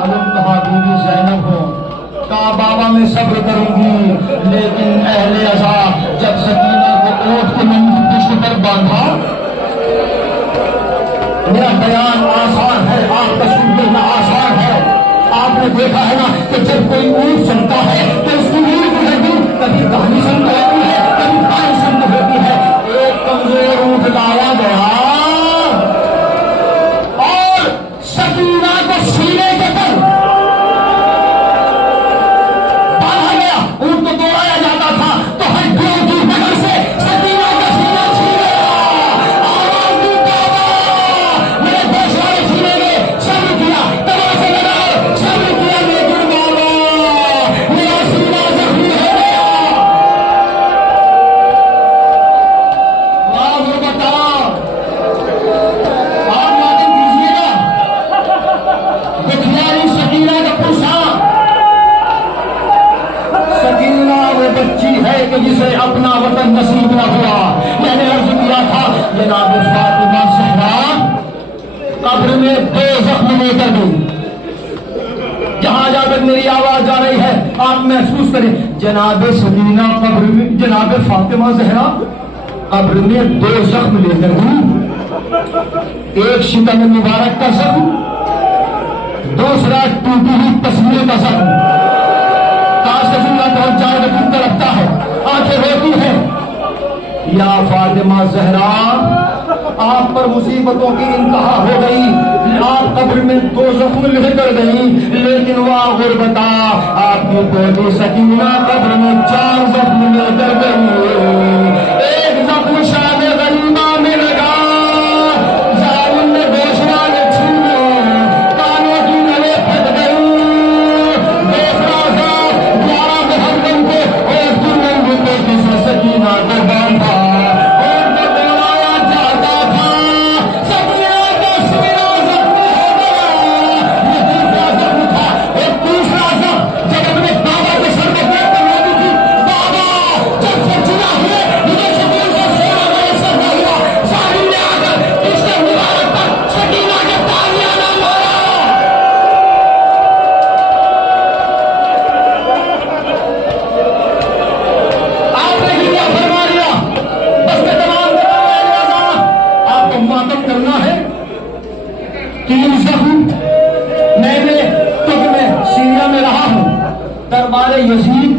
मालूम कहा बीबी ज़ैनब हो, कहा बाबा मैं सब्र करूंगी, लेकिन अहले अज़ा जब सकीना को ऊँट के नंगी पुष्ट पर बांधा। मेरा बयान आसान है, आपका सुन लेना आसान है। आपने देखा है ना कि जब कोई ऊँट चलता है तो उसकी नींद गुजरती, कभी कहानी सुन होती है, कभी कहानी सुन होती है। एक कमजोर ऊँट लाया गया और सकीना को सीने के तल बांधा गया। ऊँट को दौड़ाया जाता था तो हड्डियों की मदद से सकीना का सीना छीन गया। आवाज दी बाबा, मेरे देश वाले छीनेंगे। सब्र किया, तमाशे लगाए, सब्र किया, लेकिन बाबा मेरा सीना जख्मी हो गया। वाह वो बता, आप मालूम कीजिएगा। दुखियारी सकीना का पूछा, सकीना वो बच्ची है कि जिसे अपना वतन नसीब न हुआ। मैंने अर्ज किया था जनाब फातिमा ज़हरा कब्र में 2 जख्म लेकर गई। जहां जाकर मेरी आवाज आ रही है आप महसूस करें, जनाब सकीना कब्र में, जनाब फातिमा ज़हरा कब्र में 2 जख्म लेकर गई। एक शिकन मुबारक का जख्म, दूसरा टूटी हुई तस्वीर का जख्म। काश रसूलुल्लाह पहुंच जाए तो दिल लगता है, आंखें रोती है। या फातिमा ज़हरा आप पर मुसीबतों की इंतहा हो गई, आप कब्र में 2 जख्म लेकर गई, लेकिन वाह गुरबता आपकी बेटी सकीना कब्र में 4 जख्म लेकर गई। एक जख्म शान गरीबा में लगा, जालिम ने घोषणा ने छीने, कानों की नलें फट गई। दूसरा जख्म 11 मुहर्रम को और दुल्हन की बेटी से सकीना को बांधा। दरबार यजीद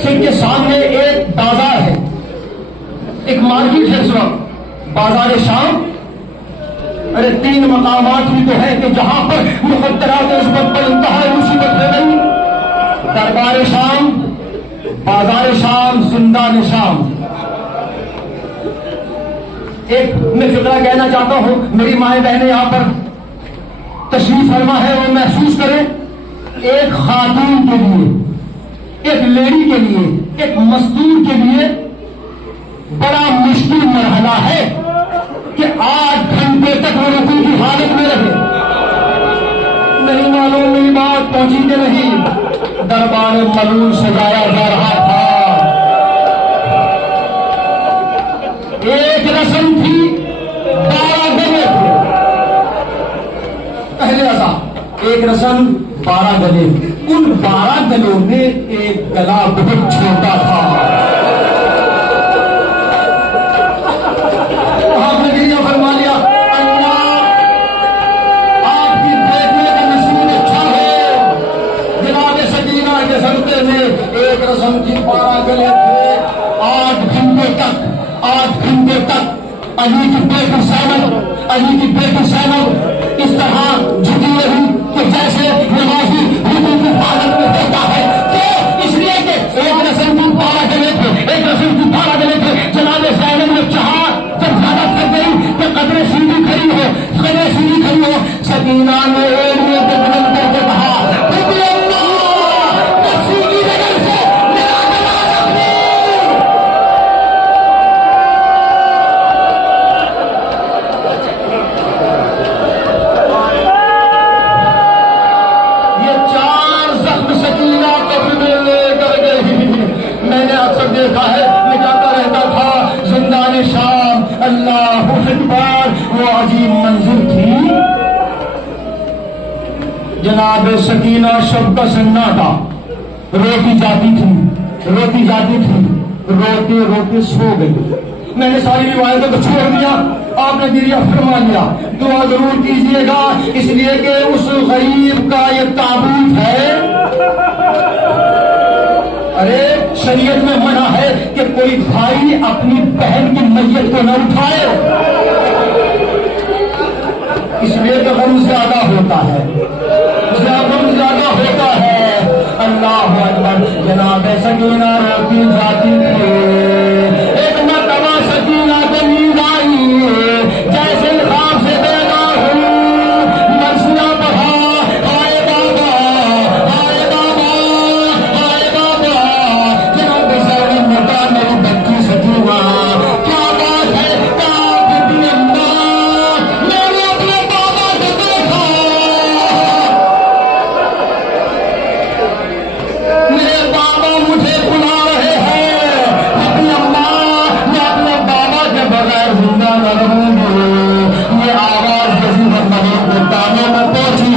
सिंह के सामने एक बाजार है, एक मार्केट है इस वक्त, बाजार शाम। अरे 3 मकामात भी तो है कि जहां पर मुकद्दरात इस्मत पर इंतहा मुसीबत हो गई। दरबार शाम, बाजार शाम, जिंदान शाम। एक मैं फिक्रा कहना चाहता हूं, मेरी माएं बहनें यहां पर तशरीफ फरमा है, वो महसूस करें एक खातून के लिए, एक लेडी के लिए, एक मजदूर के लिए बड़ा मुश्किल मरहला है कि 8 घंटे तक वो रुकू की हालत में रहे। नहीं मालूम मेरी बात पहुंची कि नहीं। दरबार मलून सजाया जा रहा था। एक रस्म थी, 12 गले थे। पहले ऐसा एक रस्म 12 गले, उन 12 गलों में एक गला बहुत छोटा था। आपने दिया फरमा लिया, अल्लाह आपकी देखने का नसीब अच्छा हो। जनाब सकीना के सदक़े में एक रस्म की 12 गले थे। 8 घंटे तक, 8 घंटे तक अली की बेटी ज़ैनब, अली की बेटी ज़ैनब इस तरह झुकी रही कि जैसे नमाजी रुकू की हालत में होता है। तो इसलिए कि एक रस्म की 12 गले थे, एक रस्म की 12 गले थे। जनाब ज़ैनब ने चाहा जब ज्यादा थक गई कि कदरे सीधी खड़ी हो, कदरे सीधी खड़ी हो। सकीना ने एक में बुलंद करके कहा, देखा है मैं जाता रहता था जिंदान शाम। अल्लाह अकबर, वो अजीब मंजिल थी। जनाब सकीना शब का सन्नाटा, रोटी जाती थी, रोते रोते सो गई। मैंने सारी रिवायतों को छोड़ दिया, आपने गिरिया फरमा लिया। दुआ जरूर कीजिएगा, इसलिए कि उस गरीब का ये ताबूत है। अरे शरीयत में मना है कि कोई भाई अपनी बहन की मैयत को न उठाए, इसलिए तो गम ज्यादा होता है, गम ज्यादा होता है। अल्लाह अकबर। जनाब सकीना रोती जाती थी, एक मरतबा सकीना को नींद आई, जैसे ख्वाब से बेदार हुई, मरसिया पढ़ा, हाय बाबा, हाय बाबा, हाय बाबा। जनाब सैनी ने कहा, मेरी बच्ची सकीना, क्या बात है, क्या बीबी अम्मा, मैंने अपने बाबा को देखा, मेरे बाबा मुझे बुला रहे हैं। अपनी अम्मा, मैं अपने बाबा के बगैर जिंदा न रहूंगी। ये आवाज जैसी मरीज के कानों में पहुंची,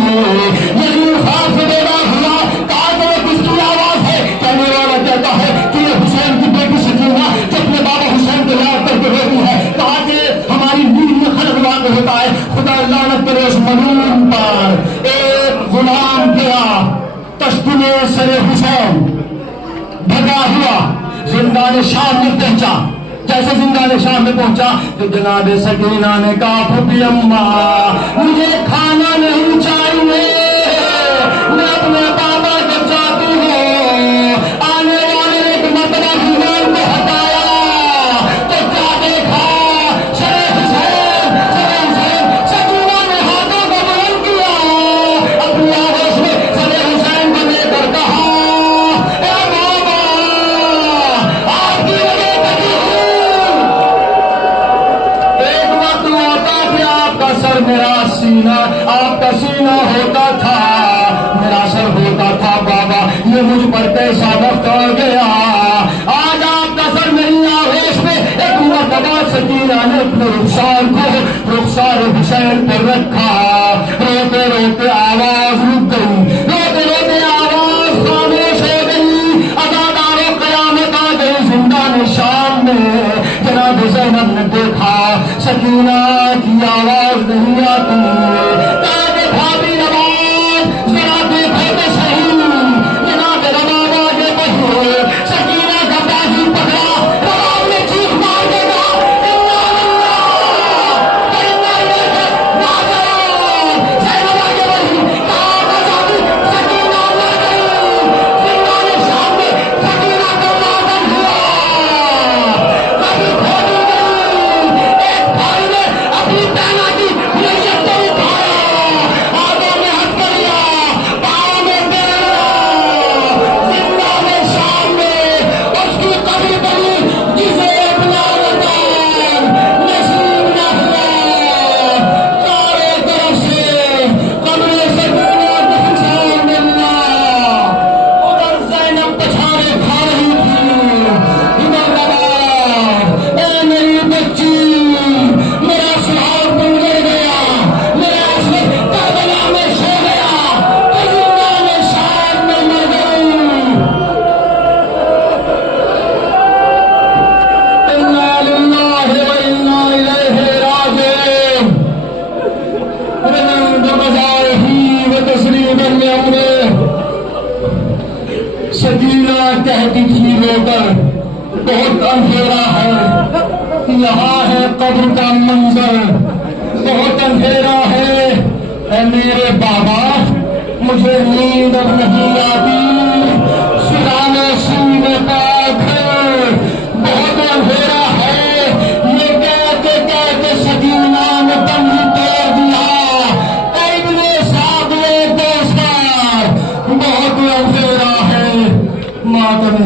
यही ख्वाब से बेदार हुआ। कहा कि ये किसकी आवाज है? कहने वाला कहता है कि ये हुसैन की बेटी सकीना जो अपने बाबा हुसैन को याद करके रोती है। कहा कि हमारी नींद में खलक वाक़ होता है। खुदा लानत करे उस मजलूम पर। एक गुलाम गया तश्तुने सरे हुसैन, भगा हुआ जिंदान शाम में पहुंचा। जैसे जिंदान शाम में पहुंचा तो जनाब सकीना ने कहा, फूफी अम्मा, मुझे खाना नहीं चाहिए, मैं अपने बाबा के चाहती हूँ। आने वाले एक मरतबा हुसैन को हटाया तो क्या देखा, सरे हुसैन, सरे हुसैन। सकीना ने हाथों को बुलंद किया, अपनी आवाज में सरे हुसैन को लेकर कहा, ए बाबा, आपकी वजह बची हूँ। एक वक्त होता कि आपका सर मेरा सीना, आपका सीना होता था, मेरा सर होता था। बाबा, ये मुझ पर कैसा वक्त आ गया, आज आपका सर मेरी आवेश में। एक मरतबा सकीना ने अपने रुखसार को रुखसार हुसैन पर रखा। रोते रोते आवाज रुक गई, रोते रोते आवाज खामोश हो गई। अदादारो कयामत आ गई जिंदान शाम में। जनाब ज़ैनब ने देखा सकीना की आवाज नहीं आती। ताकि भाभी नवाज जरा देखो तो सही, जनाब रबाब आगे बढ़े, सकीना का बाजू पकड़ा, रबाब ने चीख मार देगा, ज़ैनब आगे बढ़ी, कहा आजादी, सकीना मर गई। जिंदान शाम में सकीना का मातम हुआ, कभी खोदी गई। एक भाई ने अपनी बहना की मैयत को उठाया, आगों में हथकड़िया, पाँव में बेड़ा, जिंदान शाम में उसकी कभी बनी जिसे अपना वतन नसीब न हुआ। चारों तरफ से कब्र सकीना के हुसैन मिलना, उधर ज़ैनब पछाड़े खा रही थी, इधर रबाब, ए मेरी बच्ची, मेरा सुहाग गुजर गया, मेरा असर करबला में सो गया, जिंदान शाम में मर गई। इन्ना लिल्लाहि व इन्ना इलैहि राजिऊन। रनंद बजारही व तस्लीमन में हमने सकीना कहती थी रोकर, बहुत अंधेरा है, यहाँ है कब्र का मंजर, बहुत अंधेरा है। ऐ मेरे बाबा, मुझे नींद अब नहीं आती, सुलाने सीने पाक है, बहुत अंधेरा है। ये कहते सकीना ने दम ही तोड़ दिया। ऐ इब्ने साबिए दोस्तार, बहुत अंधेरा है, मातम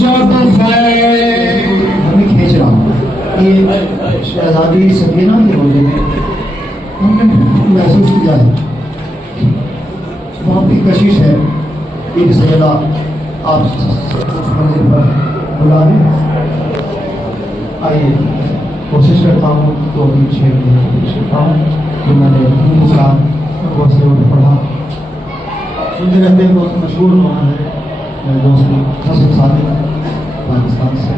जब हमें खींच रहा हूँ ये शहजादी सकीना के रोजे में हमने महसूस किया है वहाँ की कशिश है। एक सैयदा आप कुछ मंजिल पर बुला लें। आइए कोशिश करता हूँ तो अभी शेर में कोशिश करता हूँ जो मैंने हिंदुस्तान को से पढ़ा सुनते रहते हैं। बहुत मशहूर वहाँ है मेरे दोस्त हसन सादिक पाकिस्तान से।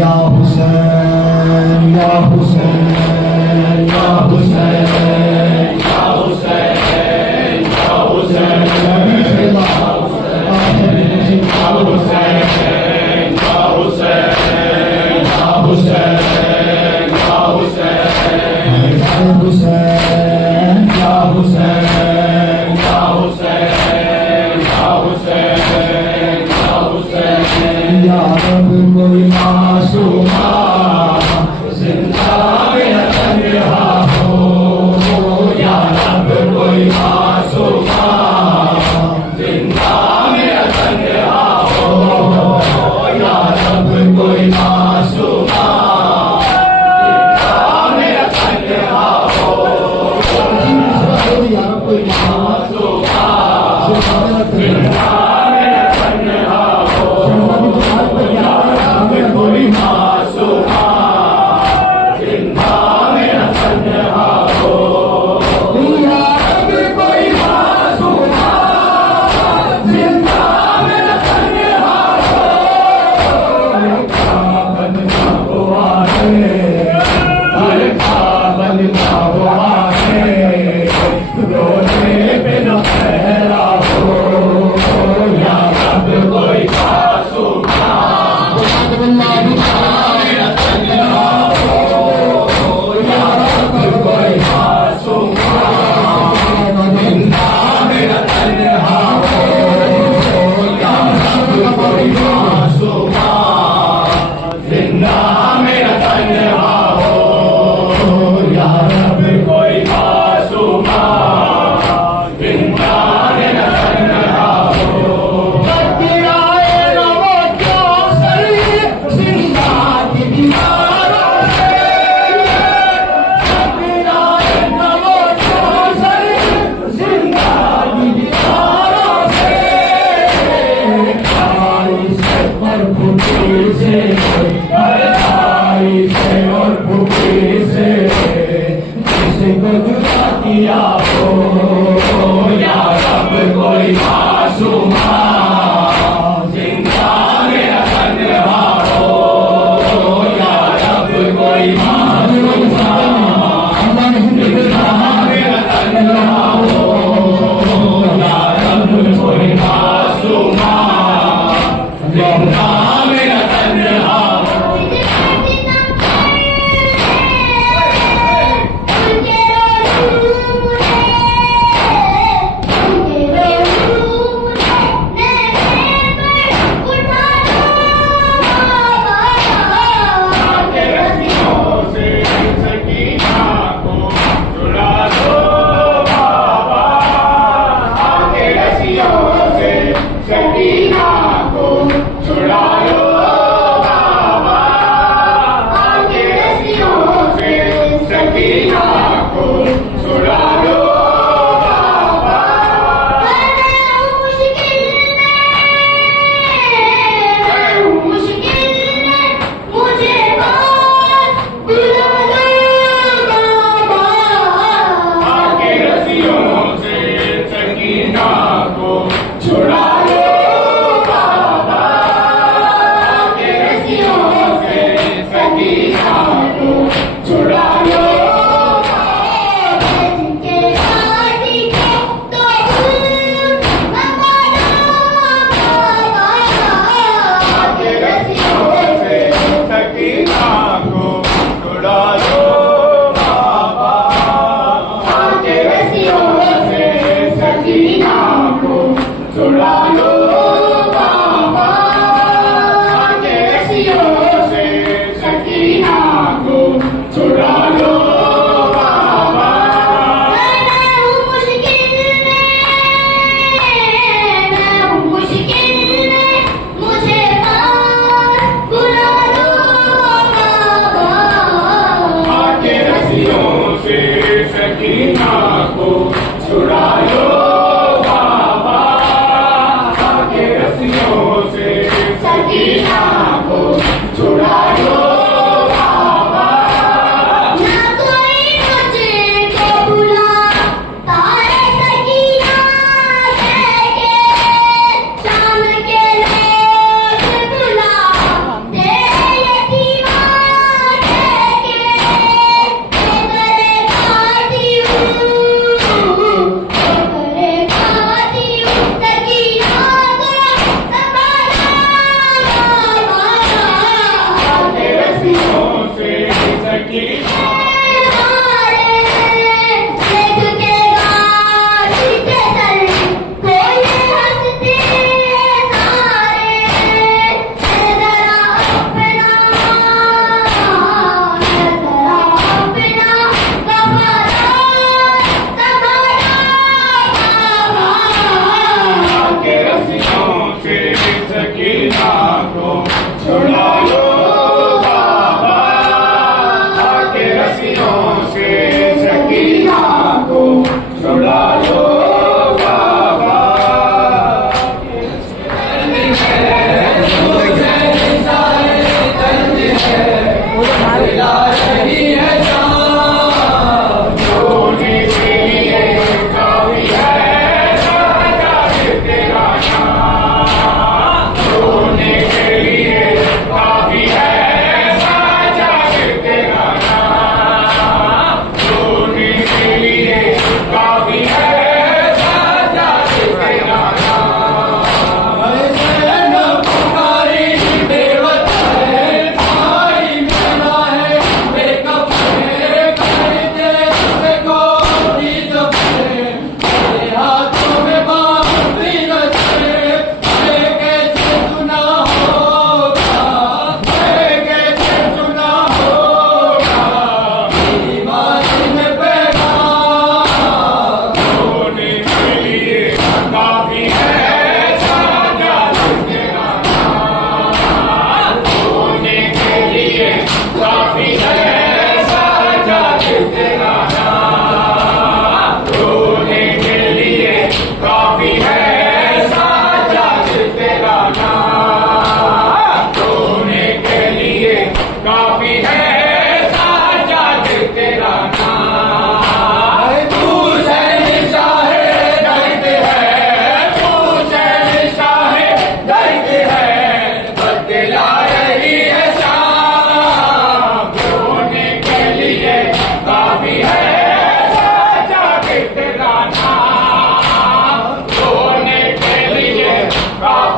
या हुसैन या हुसैन या हुसैन या हुसैन या हुसैन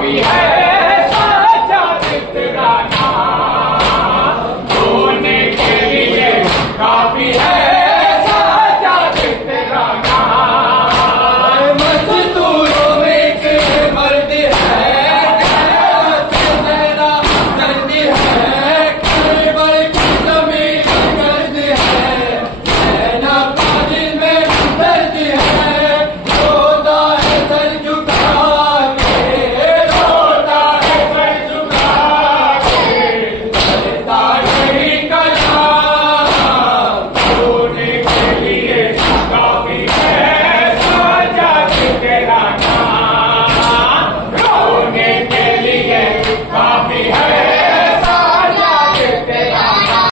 काफी है